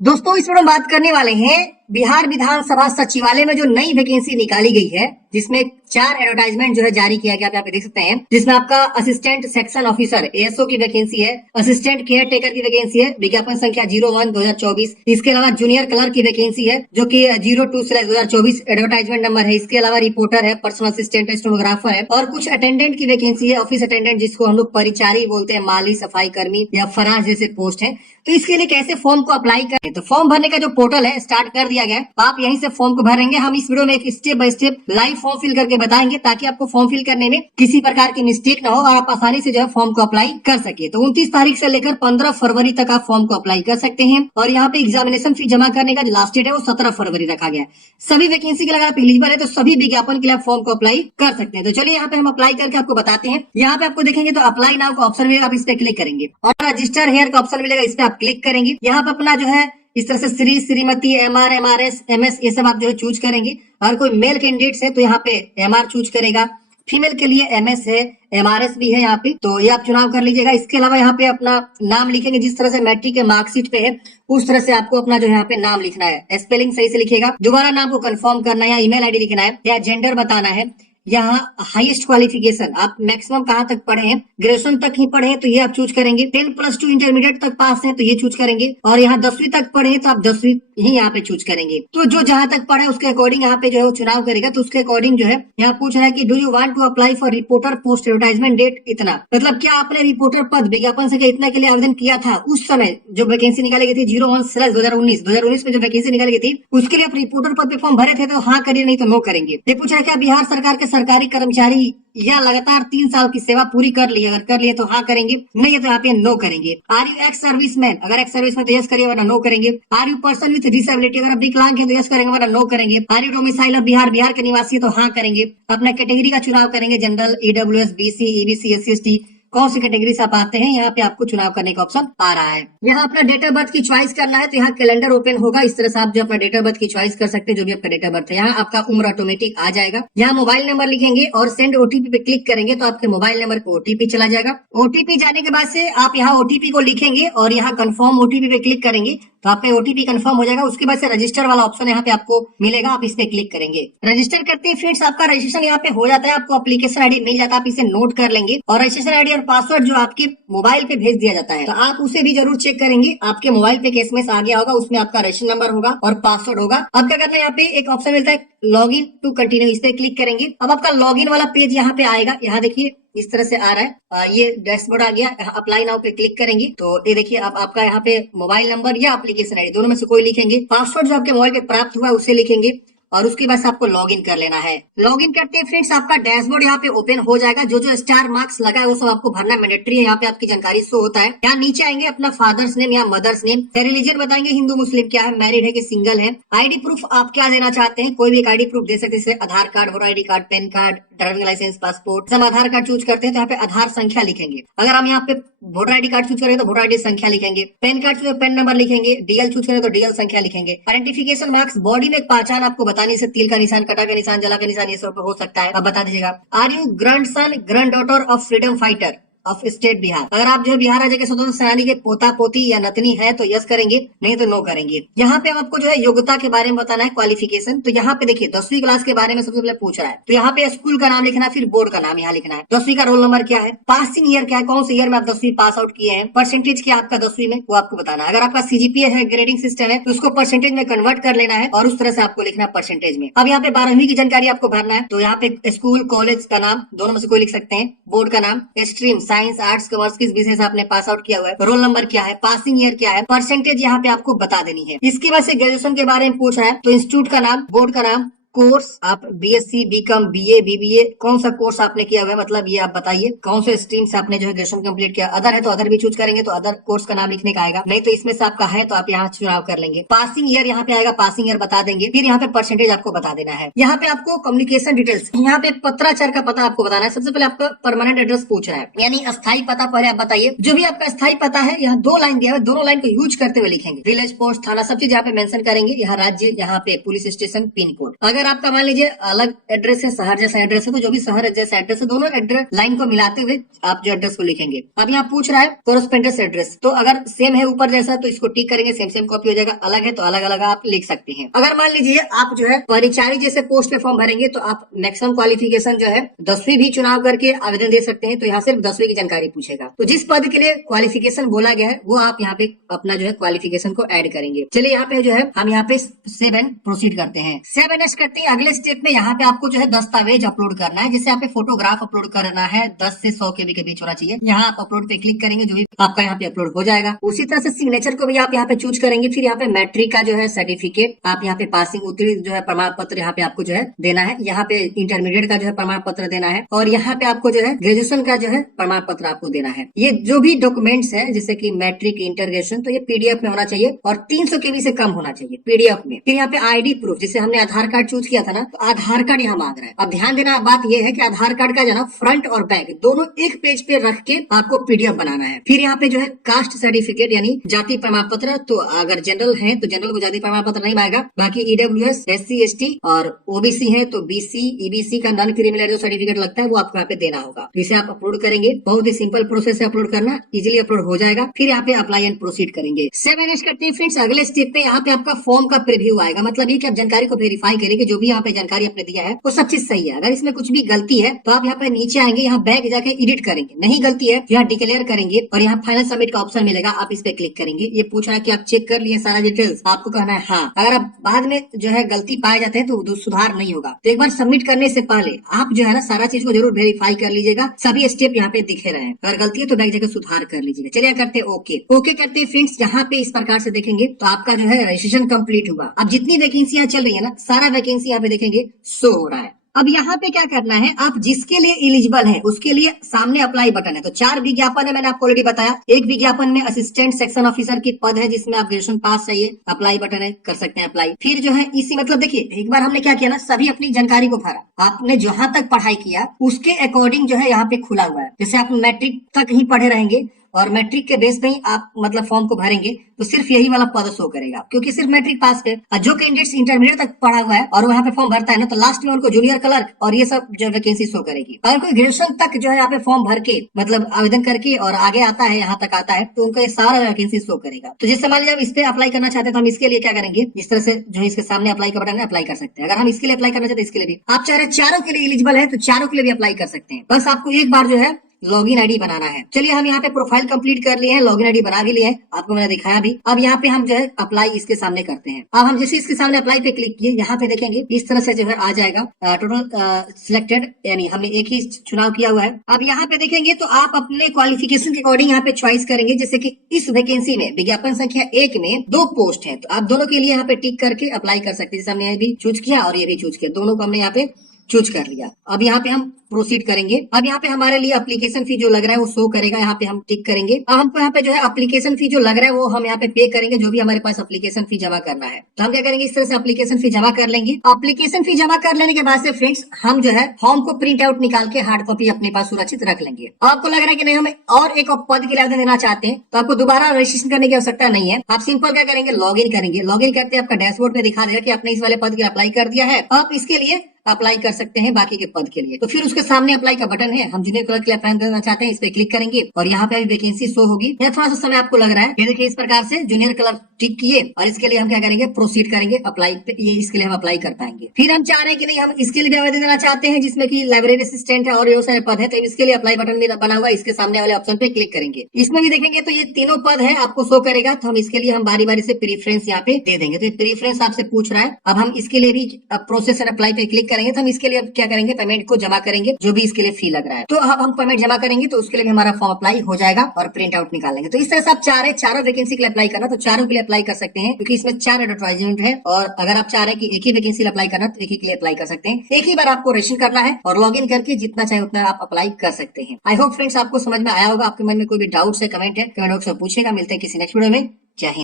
दोस्तों इस वीडियो में बात करने वाले हैं बिहार विधानसभा सचिवालय में जो नई वैकेंसी निकाली गई है, जिसमें 4 एडवर्टाइजमेंट जो है जारी किया गया, आप यहाँ पे देख सकते हैं। जिसमें आपका असिस्टेंट सेक्शन ऑफिसर एएसओ की वैकेंसी है, असिस्टेंट केयर टेकर की वैकेंसी है, विज्ञापन संख्या 01/2024। इसके अलावा जूनियर क्लर्क की वैकेंसी है जो कि 02/2024 एडवर्टाइजमेंट नंबर है। इसके अलावा रिपोर्टर है, पर्सनल असिस्टेंट है, स्टेनोग्राफर है और कुछ अटेंडेंट की वैकेंसी है, ऑफिस अटेंडेंट जिसको हम लोग परिचारी बोलते हैं, माली, सफाई कर्मी या फराज जैसे पोस्ट है। तो इसके लिए कैसे फॉर्म को अप्लाई करें, तो फॉर्म भरने का जो पोर्टल है स्टार्ट कर दिया गया है, आप यहीं से फॉर्म को भरेंगे। हम इस वीडियो में एक step by step live form fill करके बताएंगे ताकि आपको फॉर्म फिल करने में किसी प्रकार की मिस्टेक ना हो और आप आसानी से जो है फॉर्म को अप्लाई कर सके। तो 29 तारीख से लेकर 15 फरवरी तक आप फॉर्म को अप्लाई कर सकते हैं और यहाँ पे एग्जामिनेशन फी जमा करने का जो लास्ट डेट है वो 17 फरवरी रखा गया है। सभी वैकेंसी के लिए अगर आप एलिजिबल है तो सभी विज्ञापन के लिए आप फॉर्म को अप्लाई कर सकते हैं। तो चलिए यहाँ पे हम अप्लाई करके आपको बताते हैं। यहाँ पे आपको देखेंगे तो अप्लाई नाउ का ऑप्शन मिलेगा, आप इस पे क्लिक करेंगे और रजिस्टर हेयर का ऑप्शन मिलेगा, इस पे आप क्लिक करेंगे। यहाँ पे अपना जो है इस तरह से Shri, Shrimati, MR, MRS, MS ये सब आप जो है चूज करेंगे। अगर कोई मेल कैंडिडेट्स है तो यहाँ पे एमआर चूज करेगा, फीमेल के लिए एमएस है, एमआरएस भी है यहाँ पे, तो ये आप चुनाव कर लीजिएगा। इसके अलावा यहाँ पे अपना नाम लिखेंगे जिस तरह से मैट्रिक के मार्कशीट पे है उस तरह से आपको अपना जो यहाँ पे नाम लिखना है, स्पेलिंग सही से लिखिएगा। दोबारा नाम को कंफर्म करना है, या ईमेल आईडी लिखना है, या जेंडर बताना है। यहाँ हाईएस्ट क्वालिफिकेशन आप मैक्सिमम कहाँ तक पढ़े हैं, ग्रेजुएशन तक ही पढ़े हैं तो ये आप चूज करेंगे। 10+2 इंटरमीडिएट तक पास हैं तो ये चूज करेंगे और यहाँ 10वीं तक पढ़े हैं तो आप 10वीं ही यहाँ पे चूज करेंगे। तो जो जहां तक पढ़े उसके अकॉर्डिंग यहाँ पे जो है वो चुनाव करेगा। तो उसके अकॉर्डिंग जो है यहाँ पूछ रहा है कि do you want to apply for reporter post advertisement date इतना, मतलब क्या आपने रिपोर्टर पद विज्ञापन संख्या इतना के लिए आवेदन किया था उस समय जो वैकेंसी निकाली गई थी 01/2019 में जो वैकेंसी निकाली गई थी उसके लिए आप रिपोर्टर पद पे फॉर्म भरे थे तो हाँ करिए, नहीं तो नो करेंगे। ये पूछ रहा है क्या बिहार सरकार के सरकारी कर्मचारी या लगातार 3 साल की सेवा पूरी कर ली, अगर कर लिए तो हाँ करेंगे, नहीं है तो यहाँ पे नो करेंगे। आर यू एक्स सर्विसमैन, अगर एक्स सर्विसमैन तो यस करिए वरना नो करेंगे। Are you person with disability, अगर आप विकलांग है तो यस करेंगे वरना नो करेंगे। Are you domicile of Bihar के निवासी है तो हाँ करेंगे। अपना कैटेगरी का चुनाव करेंगे, general, EWS, BC, EBC, SC, ST, कौन सी कैटेगरी से आप आते हैं यहाँ पे आपको चुनाव करने का ऑप्शन आ रहा है। यहाँ अपना डेट ऑफ बर्थ की चॉइस करना है तो यहाँ कैलेंडर ओपन होगा, इस तरह से आप जो अपना डेट ऑफ बर्थ की चॉइस कर सकते हैं, जो भी आपका डेट ऑफ बर्थ है। यहाँ आपका उम्र ऑटोमेटिक आ जाएगा। यहाँ मोबाइल नंबर लिखेंगे और सेंड ओटीपी पे क्लिक करेंगे तो आपके मोबाइल नंबर पे ओटीपी चला जाएगा। ओटीपी जाने के बाद से आप यहाँ ओटीपी को लिखेंगे और यहाँ कंफर्म ओटीपी पे क्लिक करेंगे तो आपका ओटीपी कंफर्म हो जाएगा। उसके बाद से रजिस्टर वाला ऑप्शन यहाँ पे आपको मिलेगा, आप इस पे क्लिक करेंगे। रजिस्टर करते ही फ्रेंड्स आपका रजिस्ट्रेशन यहाँ पे हो जाता है, आपको एप्लीकेशन आईडी मिल जाता है, आप इसे नोट कर लेंगे और रजिस्ट्रेशन आईडी और पासवर्ड जो आपके मोबाइल पे भेज दिया जाता है तो आप उसे भी जरूर चेक करेंगे। आपके मोबाइल पे एसएमएस आ गया होगा, उसमें आपका रजिस्ट्रेशन नंबर होगा और पासवर्ड होगा। अब क्या करना है, यहाँ पे एक ऑप्शन मिलता है लॉग इन टू कंटिन्यू, इस पे क्लिक करेंगे। अब आपका लॉग इन वाला पेज यहाँ पे आएगा, यहाँ देखिए इस तरह से आ रहा है, ये डैशबोर्ड आ गया। अप्लाई नाउ पे क्लिक करेंगे तो ये देखिए आप आपका यहाँ पे मोबाइल नंबर या एप्लीकेशन आईडी दोनों में से कोई लिखेंगे। पासवर्ड जो आपके मोबाइल पे प्राप्त हुआ उसे लिखेंगे और उसके बाद आपको लॉगिन कर लेना है। लॉगिन करते हैं फ्रेंड्स आपका डैशबोर्ड यहाँ पे ओपन हो जाएगा। जो जो स्टार मार्क्स लगा है वो सब आपको भरना मैंडेटरी है, यहाँ पे आपकी जानकारी शो होता है। यहाँ नीचे आएंगे अपना फादर्स नेम या मदर्स नेम, रिलीजन बताएंगे हिंदू मुस्लिम क्या है, मैरिड है कि सिंगल है। आईडी प्रूफ आप क्या देना चाहते हैं, कोई भी एक आईडी प्रूफ दे सकते हैं, जैसे Aadhaar card, voter ID card, PAN card, driving licence, passport. हम आधार कार्ड चूज करते हैं तो यहाँ पे आधार संख्या लिखेंगे। अगर हम यहाँ पे वोटर आईडी कार्ड चूज करें तो वोटर आईडी संख्या लिखेंगे। Pan card choose pan number लिखेंगे। डीएल चूज करें तो डीएल संख्या लिखेंगे। आइडेंटिफिकेशन मार्क्स, बॉडी में एक पहचान आपको बतानी से तिल का निशान, कटा का निशान, जला का निशान, ये सब हो सकता है, आप बता दीजिएगा। Are you grandson, granddaughter of freedom fighter of state Bihar, अगर आप जो है बिहार राज्य के स्वतंत्र सेनानी के पोता पोती या नतनी है तो यस करेंगे, नहीं तो नो करेंगे। यहाँ पे आपको जो है योग्यता के बारे में बताना है, क्वालिफिकेशन। तो यहाँ पे देखिए 10वीं क्लास के बारे में सबसे पहले पूछ रहा है तो यहाँ पे स्कूल का नाम लिखना है, फिर बोर्ड का नाम यहाँ लिखना है। 10वीं का रोल नंबर क्या है, पासिंग ईयर क्या है, कौन से ईयर में आप 10वीं पास आउट किए हैं, परसेंटेज क्या आपका 10वीं में वो आपको बताना है। अगर आपका सीजीपीए है, ग्रेडिंग सिस्टम है तो उसको परसेंटेज में कन्वर्ट कर लेना है और उस तरह से आपको लिखना है परसेंटेज में। अब यहाँ पे 12वीं की जानकारी आपको भरना है तो यहाँ पे स्कूल कॉलेज का नाम दोनों में से कोई लिख सकते हैं, बोर्ड का नाम, स्ट्रीम साइंस आर्ट्स कॉमर्स किस विषय से आपने पास आउट किया हुआ है, रोल नंबर क्या है, पासिंग ईयर क्या है, परसेंटेज यहाँ पे आपको बता देनी है। इसके बाद से ग्रेजुएशन के बारे में पूछ रहा है तो इंस्टीट्यूट का नाम, बोर्ड का नाम, कोर्स आप बीएससी, बीकॉम, बीए, बीबीए कौन सा कोर्स आपने किया हुआ है, मतलब ये आप बताइए कौन से स्ट्रीम से आपने जो है ग्रेजुएशन कंप्लीट किया। अदर है तो अदर भी चूज करेंगे तो अदर कोर्स का नाम लिखने का आएगा, नहीं तो इसमें से आपका है तो आप यहाँ चुनाव कर लेंगे। पासिंग ईयर यहाँ पे आएगा, पासिंग ईयर बता देंगे। फिर यहाँ पे परसेंटेज आपको बता देना है। यहाँ पे आपको कम्युनिकेशन डिटेल्स, यहाँ पे पत्राचार का पता आपको बताना है। सबसे पहले आपका परमानेंट एड्रेस पूछ रहा है, यानी अस्थायी पता पहले आप बताइए। जो भी आपका अस्थायी पता है यहाँ 2 लाइन दिया है, दोनों लाइन को यूज करते हुए लिखेंगे। विलेज, पोस्ट, थाना सब चीज यहाँ पे मेंशन करेंगे। यहाँ राज्य, यहाँ पे पुलिस स्टेशन, पिन कोड। अगर आपका मान लीजिए अलग एड्रेस है, शहर जैसा एड्रेस है, तो जो भी शहर जैसा एड्रेस है दोनों एड्रेस लाइन को मिलाते हुए आप जो एड्रेस को लिखेंगे। अब यहाँ पूछ रहा है कोरस्पेंडेंस एड्रेस, तो अगर सेम है ऊपर जैसा तो इसको टिक करेंगे, सेम सेम कॉपी हो जाएगा। अलग है तो अलग अलग आप लिख सकते हैं। अगर मान लीजिए आप जो है परिचारी जैसे पोस्ट पे फॉर्म भरेंगे तो आप मैक्सिमम क्वालिफिकेशन जो है 10वीं भी चुनाव करके आवेदन दे सकते हैं। तो यहाँ सिर्फ 10वीं की जानकारी पूछेगा। तो जिस पद के लिए क्वालिफिकेशन बोला गया है वो आप यहाँ पे अपना जो है क्वालिफिकेशन को ऐड करेंगे। चलिए यहाँ पे जो है हम यहाँ पे 7 प्रोसीड करते हैं। 7S करते हैं। अगले स्टेप में यहाँ पे आपको जो है दस्तावेज अपलोड करना है। जैसे यहाँ पे फोटोग्राफ अपलोड करना है, 10 से 100 KB के बीच होना चाहिए। यहाँ आप अपलोड पे क्लिक करेंगे, जो भी आपका यहाँ पे अपलोड हो जाएगा। उसी तरह से सिग्नेचर को भी आप यहाँ पे चूज करेंगे। फिर यहाँ पे मैट्रिक का जो है सर्टिफिकेट, आप यहाँ पे पासिंग उत्तीर्ण जो है प्रमाण पत्र यहाँ पे आपको जो है देना है। यहाँ पे इंटरमीडिएट का जो है प्रमाण पत्र देना है और यहाँ पे आपको जो है ग्रेजुएशन का जो है प्रमाण पत्र आपको देना है। ये जो भी डॉक्यूमेंट्स है जैसे कि मैट्रिक, इंटर, ग्रेजुएशन, तो ये PDF में होना चाहिए और 300 KB से कम होना चाहिए PDF में। फिर यहाँ पे ID प्रूफ, जैसे हमने आधार कार्ड चूज किया था ना, तो आधार कार्ड यहाँ मांग रहा है। अब ध्यान देना बात यह है कि आधार कार्ड का जो ना फ्रंट और बैक दोनों एक पेज पे रख के आपको PDF बनाना है। फिर यहाँ पे जो है कास्ट सर्टिफिकेट यानी जाति प्रमाण पत्र, तो अगर जनरल है तो जनरल को जाति प्रमाण पत्र नहीं मांगेगा। बाकी EWS, SC, ST और OBC है तो BC, EBC का नॉन क्रिमिनल जो सर्टिफिकेट लगता है वो आपको यहाँ पे देना होगा। इसे आप अपलोड करेंगे। बहुत ही सिंपल प्रोसेस है अपलोड करना, इजिली अपलोड हो जाएगा। फिर यहाँ पे अप्लाई एंड प्रोसीड करेंगे। 7S करते हैं फ्रेंड्स। अगले स्टेप पे यहाँ पे आपका फॉर्म का प्रीव्यू आएगा। मतलब ये कि आप जानकारी को वेरीफाई करेंगे, जो भी यहाँ पे जानकारी आपने दिया है वो सब चीज सही है। अगर इसमें कुछ भी गलती है तो आप यहाँ पे नीचे आएंगे, यहाँ बैक जाके एडिट करेंगे। नहीं गलती है तो यहाँ डिक्लेयर करेंगे और यहाँ फाइनल सबमिट का ऑप्शन मिलेगा, आप इस पे क्लिक करेंगे। ये पूछ रहा है कि आप चेक कर लिए सारा डिटेल्स, आपको कहना है हाँ। अगर आप बाद में जो है गलती पाए जाते हैं तो सुधार नहीं होगा। तो एक बार सबमिट करने से पहले आप जो है ना सारा चीज को जरूर वेरीफाई कर लीजिएगा। सभी स्टेप यहाँ पे दिखे रहे हैं। अगर गलती है तो बैक जगह सुधार कर लीजिएगा। चलिए करते हैं ओके करते हैं फ्रेंड्स। यहाँ पे इस प्रकार से देखेंगे तो आपका जो है रजिस्ट्रेशन कंप्लीट हुआ। अब जितनी वैकेंसियां चल रही है ना, सारा वैकेंसी यहाँ पे देखेंगे शो हो रहा है। अब यहाँ पे क्या करना है, आप जिसके लिए एलिजिबल है उसके लिए सामने अप्लाई बटन है। तो 4 विज्ञापन है, मैंने आपको ऑलरेडी बताया। एक विज्ञापन में असिस्टेंट सेक्शन ऑफिसर की पद है जिसमें आप ग्रेजुएशन पास चाहिए, अप्लाई बटन है, कर सकते हैं अप्लाई। फिर जो है इसी मतलब देखिए एक बार हमने क्या किया ना, सभी अपनी जानकारी को भरा। आपने जहां तक पढ़ाई किया उसके अकॉर्डिंग जो है यहाँ पे खुला हुआ है। जैसे आप मैट्रिक तक ही पढ़े रहेंगे और मैट्रिक के बेस पे ही आप मतलब फॉर्म को भरेंगे तो सिर्फ यही वाला पद शो करेगा, क्योंकि सिर्फ मैट्रिक पास पे। जो कैंडिडेट्स इंटरमीडिएट तक पढ़ा हुआ है और वहाँ पे फॉर्म भरता है ना, तो लास्ट में उनको जूनियर क्लर्क और ये सब जो वैकेंसी शो करेगी। अगर कोई ग्रेजुएशन तक जो है यहाँ पे फॉर्म भर के मतलब आवेदन करके और आगे आता है, यहाँ तक आता है, तो उनको ये सारा वैकेंसी शो करेगा। तो जैसे मान लीजिए आप इस पे अप्लाई करना चाहते हैं तो हम इसके लिए क्या करेंगे, इस तरह से जो है इसके सामने अप्लाई का बटन है, अप्लाई कर सकते हैं। अगर हम इसके लिए अप्लाई करना चाहते हैं, इसके लिए भी आप चाह रहे हैं चारों के लिए एलिजिबल है तो चारों के लिए भी अप्लाई कर सकते हैं। बस आपको एक बार जो है लॉगिन आईडी बनाना है। चलिए हम यहाँ पे प्रोफाइल कंप्लीट कर लिए हैं, लॉगिन आईडी बना भी लिया है, आपको मैंने दिखाया भी। अब यहाँ पे हम जो है अप्लाई इसके सामने करते हैं। अब हम जैसे इसके सामने अप्लाई पे क्लिक किए, यहाँ पे देखेंगे इस तरह से जो है आ जाएगा टोटल सिलेक्टेड, यानी हमने एक ही चुनाव किया हुआ है। अब यहाँ पे देखेंगे तो आप अपने क्वालिफिकेशन के अकॉर्डिंग यहाँ पे चॉइस करेंगे। जैसे कि इस वैकेंसी में विज्ञापन संख्या 1 में 2 पोस्ट है, तो आप दोनों के लिए यहाँ पे टिक करके अप्लाई कर सकते हैं। जैसे हमने ये भी चूज किया और ये भी चूज किया, दोनों को हमने यहाँ पे चूज कर लिया। अब यहाँ पे हम प्रोसीड करेंगे। अब यहाँ पे हमारे लिए एप्लीकेशन फी जो लग रहा है वो शो करेगा, यहाँ पे हम टिक करेंगे। अब हमको यहाँ पे जो है एप्लीकेशन फी जो लग रहा है वो हम यहाँ पे पे करेंगे, जो भी हमारे पास एप्लीकेशन फी जमा करना है। तो हम क्या करेंगे, इस तरह से एप्लीकेशन फी जमा कर लेंगे। एप्लीकेशन फी जमा कर लेने के बाद से फ्रेंड्स हम जो है फॉर्म को प्रिंट आउट निकाल के हार्ड कॉपी अपने पास सुरक्षित रख लेंगे। आपको लग रहा है कि नहीं हमें और एक पद के लिए आवेदन देना चाहते हैं तो आपको दोबारा रजिस्ट्रेशन करने की आवश्यकता नहीं है। आप सिंपल क्या करेंगे, लॉग इन करेंगे। लॉग इन करते आपका डैशबोर्ड में दिखा देगा कि आपने इस वाले पद के लिए अप्लाई कर दिया है। आप इसके लिए अप्लाई कर सकते हैं बाकी के पद के लिए। तो फिर उसके सामने अप्लाई का बटन है, हम जूनियर क्लर्क के लिए अप्लाई करना चाहते हैं, इस पे क्लिक करेंगे और यहाँ पे वैकेंसी शो होगी। या थोड़ा सा समय आपको लग रहा है, ये देखिए इस प्रकार से जूनियर क्लर्क टिक किए और इसके लिए हम क्या करेंगे, प्रोसीड करेंगे अप्लाई पे। ये इसके लिए हम अप्लाई कर पाएंगे। फिर हम चाह रहे हैं कि नहीं हम इसके लिए भी आवेदन देना चाहते हैं जिसमें कि लाइब्रेरी असिस्टेंट है और ये सारे पद है, तो इसके लिए अप्लाई बटन भी बना हुआ है, इसके सामने वाले ऑप्शन पे क्लिक करेंगे। इसमें भी देखेंगे तो ये तीनों पद है आपको शो करेगा। तो हम इसके लिए हम बारी बारी से प्रीफरेंस यहाँ पे दे देंगे। तो प्रीफरेंस आपसे पूछ रहा है। अब हम इसके लिए भी प्रोसेस एंड अप्लाई पे क्लिक करेंगे। तो हम इसके लिए क्या करेंगे, पेमेंट को जमा करेंगे, जो भी इसके लिए फी लग रहा है। तो अब हम पेमेंट जमा करेंगे तो उसके लिए भी हमारा फॉर्म अप्लाई हो जाएगा और प्रिंट आउट निकालेंगे। तो इस तरह से आप चारों वैकेंसी के लिए अप्लाई करना तो चारों के लिए अप्लाई कर सकते हैं, क्योंकि इसमें 4 एडवर्टाइजमेंट है। और अगर आप चाह रहे हैं कि एक ही वैकेंसी अप्लाई करना तो एक ही के लिए अप्लाई कर सकते हैं। एक ही बार आपको रजिस्ट्रेशन करना है और लॉग इन करके जितना चाहे उतना आप अप्लाई कर सकते हैं। आई होप फ्रेंड्स आपको समझ में आया होगा। आपके मन में कोई भी डाउट्स है, कमेंट है, कमेंट बॉक्स में पूछेगा। मिलते हैं किसी नेक्स्ट वीडियो में। जय हिंद।